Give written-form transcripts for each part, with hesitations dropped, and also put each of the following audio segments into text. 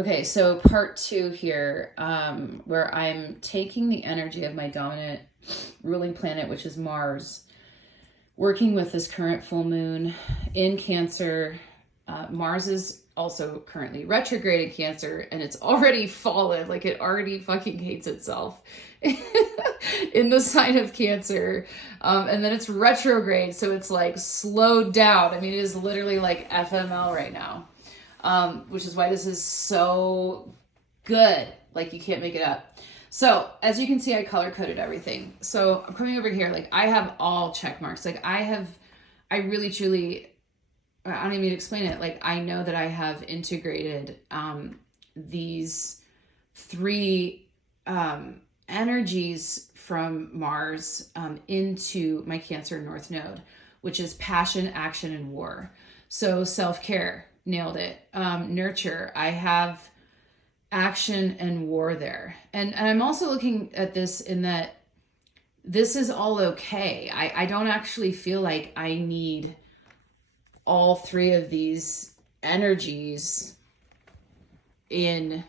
Okay, so part two here, where I'm taking the energy of my dominant ruling planet, which is Mars, working with this current full moon in Cancer. Mars is also currently retrograde in Cancer, and it's already fallen. Like, it already fucking hates itself in the sign of Cancer. And then it's retrograde, so it's like slowed down. I mean, it is literally like FML right now, which is why this is so good. Like, you can't make it up. So as you can see, I color coded everything. So I'm coming over here, like I have all check marks. Like I really truly, I don't even need to explain it. Like I know that I have integrated these three energies from Mars into my Cancer North Node, which is passion, action, and war. So self-care, nailed it. Nurture, I have action and war there. And I'm also looking at this in that this is all okay. I don't actually feel like I need all three of these energies in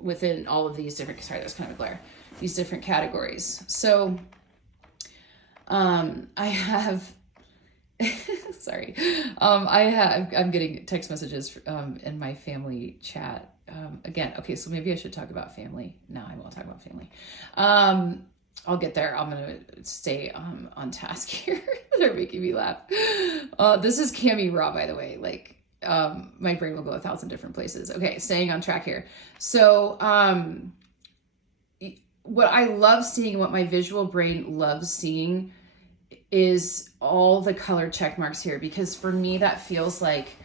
within all of these different, sorry, that's kind of a glare, these different categories. So I have sorry. I'm getting text messages in my family chat. Again, okay, so maybe I should talk about family. No, I won't talk about family. I'll get there. I'm going to stay on task here. They're making me laugh. This is Cami Raw, by the way. Like, my brain will go 1,000 different places. Okay, staying on track here. So, what I love seeing, what my visual brain loves seeing, is all the color check marks here, because for me that feels like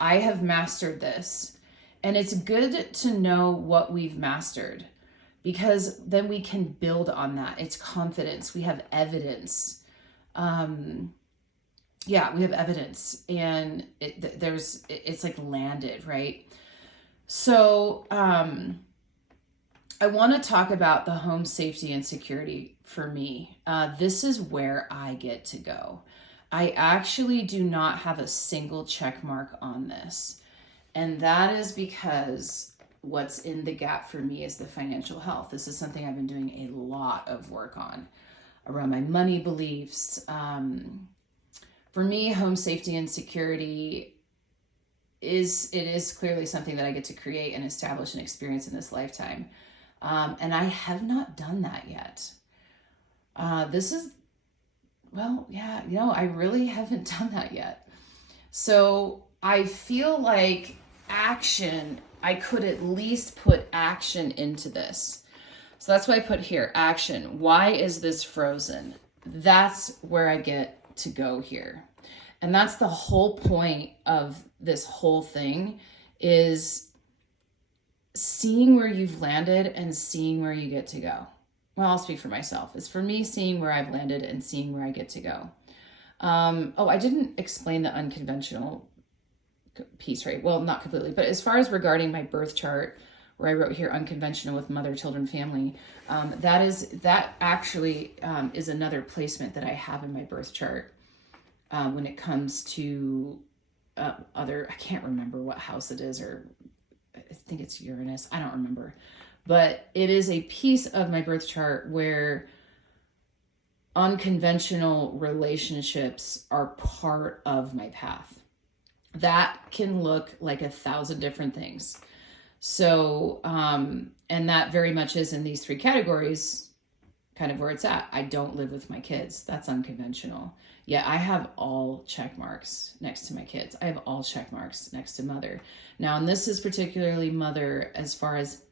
I have mastered this. And it's good to know what we've mastered, because then we can build on that. It's confidence. We have evidence. We have evidence, and it's like landed, right? So I want to talk about the home safety and security for me. This is where I get to go. I actually do not have a single check mark on this. And that is because what's in the gap for me is the financial health. This is something I've been doing a lot of work on around my money beliefs. For me, home safety and security is clearly something that I get to create and establish and experience in this lifetime. And I have not done that yet. I really haven't done that yet. So I feel like I could at least put action into this. So that's why I put here, action. Why is this frozen? That's where I get to go here. And that's the whole point of this whole thing, is seeing where you've landed and seeing where you get to go. Well, I'll speak for myself. It's for me seeing where I've landed and seeing where I get to go. I didn't explain the unconventional piece, right? Well, not completely, but as far as regarding my birth chart, where I wrote here unconventional with mother, children, family, that actually is another placement that I have in my birth chart when it comes to I can't remember what house it is, or I think it's Uranus. I don't remember. But it is a piece of my birth chart where unconventional relationships are part of my path. That can look like 1,000 different things. So, and that very much is in these three categories, kind of where it's at. I don't live with my kids. That's unconventional. Yeah, I have all check marks next to my kids. I have all check marks next to mother. Now, and this is particularly mother as far as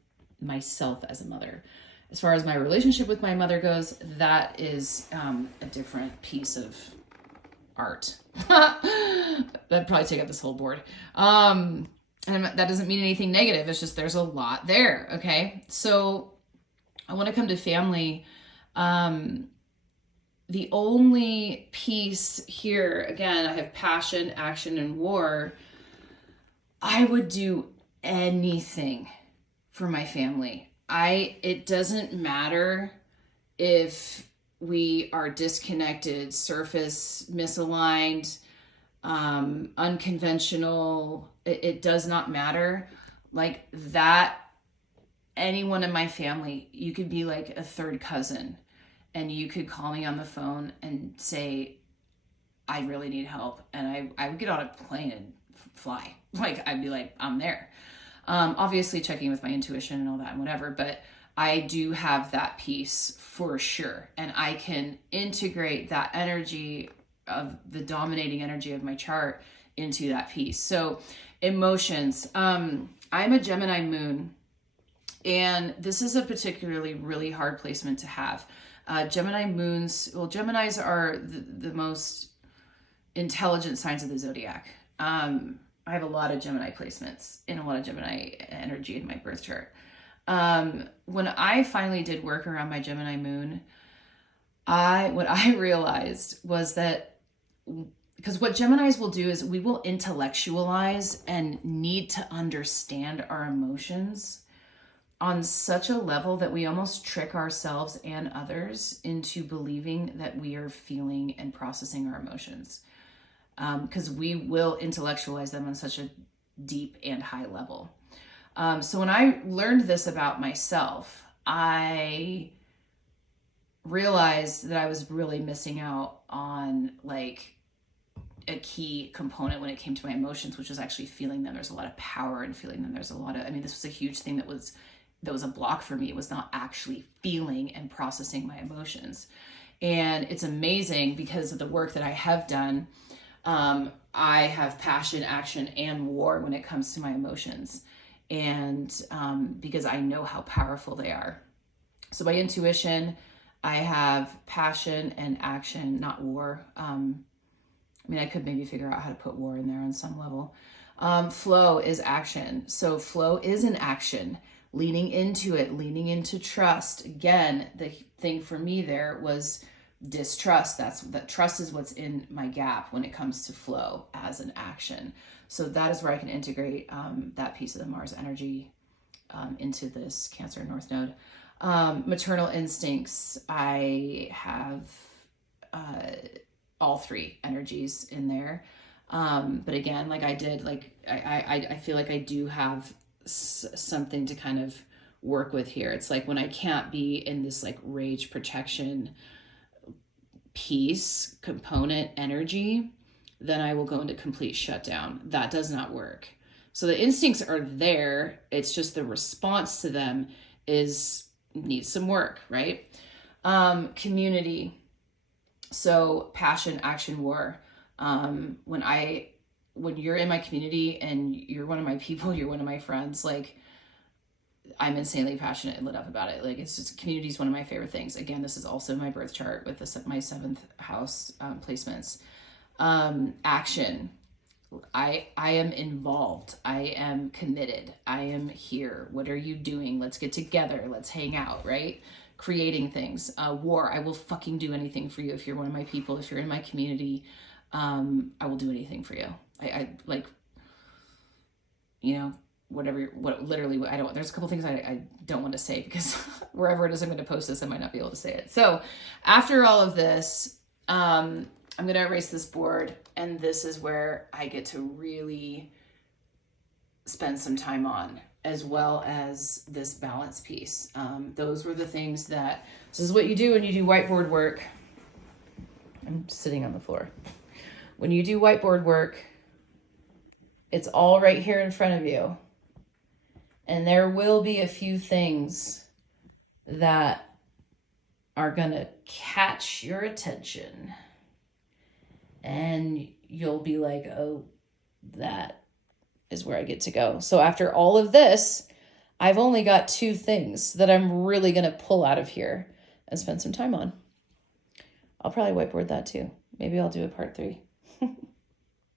myself as a mother. As far as my relationship with my mother goes, that is a different piece of art. That'd probably take up this whole board. And that doesn't mean anything negative. It's just there's a lot there. Okay, so I want to come to family. The only piece here, again, I have passion, action, and war. I would do anything for my family. It doesn't matter if we are disconnected, surface, misaligned, unconventional. It does not matter. Like that, anyone in my family, you could be like a third cousin and you could call me on the phone and say, I really need help. And I would get on a plane and fly. Like, I'd be like, I'm there. Obviously checking with my intuition and all that and whatever, but I do have that piece for sure. And I can integrate that energy of the dominating energy of my chart into that piece. So emotions, I'm a Gemini moon, and this is a particularly really hard placement to have. Gemini moons, well, Geminis are the most intelligent signs of the zodiac. I have a lot of Gemini placements and a lot of Gemini energy in my birth chart. When I finally did work around my Gemini moon, what I realized was that, because what Geminis will do is we will intellectualize and need to understand our emotions on such a level that we almost trick ourselves and others into believing that we are feeling and processing our emotions. Because we will intellectualize them on such a deep and high level. So when I learned this about myself, I realized that I was really missing out on like a key component when it came to my emotions, which was actually feeling them. There's a lot of power in feeling them. There's a lot of, I mean, this was a huge thing that was a block for me. It was not actually feeling and processing my emotions. And it's amazing because of the work that I have done. I have passion, action, and war when it comes to my emotions. And because I know how powerful they are. So by intuition, I have passion and action, not war. I mean, I could maybe figure out how to put war in there on some level. Flow is action. So flow is an action. Leaning into it, leaning into trust. Again, the thing for me there was distrust. That trust is what's in my gap when it comes to flow as an action. So that is where I can integrate that piece of the Mars energy into this Cancer North Node. Maternal instincts, I have all three energies in there. But again, like I did, like I feel like I do have something to kind of work with here. It's like when I can't be in this like rage protection piece component energy, then I will go into complete shutdown. That does not work. So the instincts are there. It's just the response to them needs some work, right? Community. So passion, action, war. When you're in my community and you're one of my people, you're one of my friends, like I'm insanely passionate and lit up about it. Like it's just, community is one of my favorite things. Again, this is also my birth chart with my 7th house placements. Action. I am involved. I am committed. I am here. What are you doing? Let's get together. Let's hang out, right? Creating things. War. I will fucking do anything for you. If you're one of my people, if you're in my community, I will do anything for you. I like, you know, literally, I don't, there's a couple things I don't want to say because wherever it is I'm going to post this, I might not be able to say it. So after all of this, I'm going to erase this board, and this is where I get to really spend some time on, as well as this balance piece. Those were the things this is what you do when you do whiteboard work. I'm sitting on the floor. When you do whiteboard work, it's all right here in front of you. And there will be a few things that are going to catch your attention. And you'll be like, oh, that is where I get to go. So after all of this, I've only got 2 things that I'm really going to pull out of here and spend some time on. I'll probably whiteboard that too. Maybe I'll do a part 3.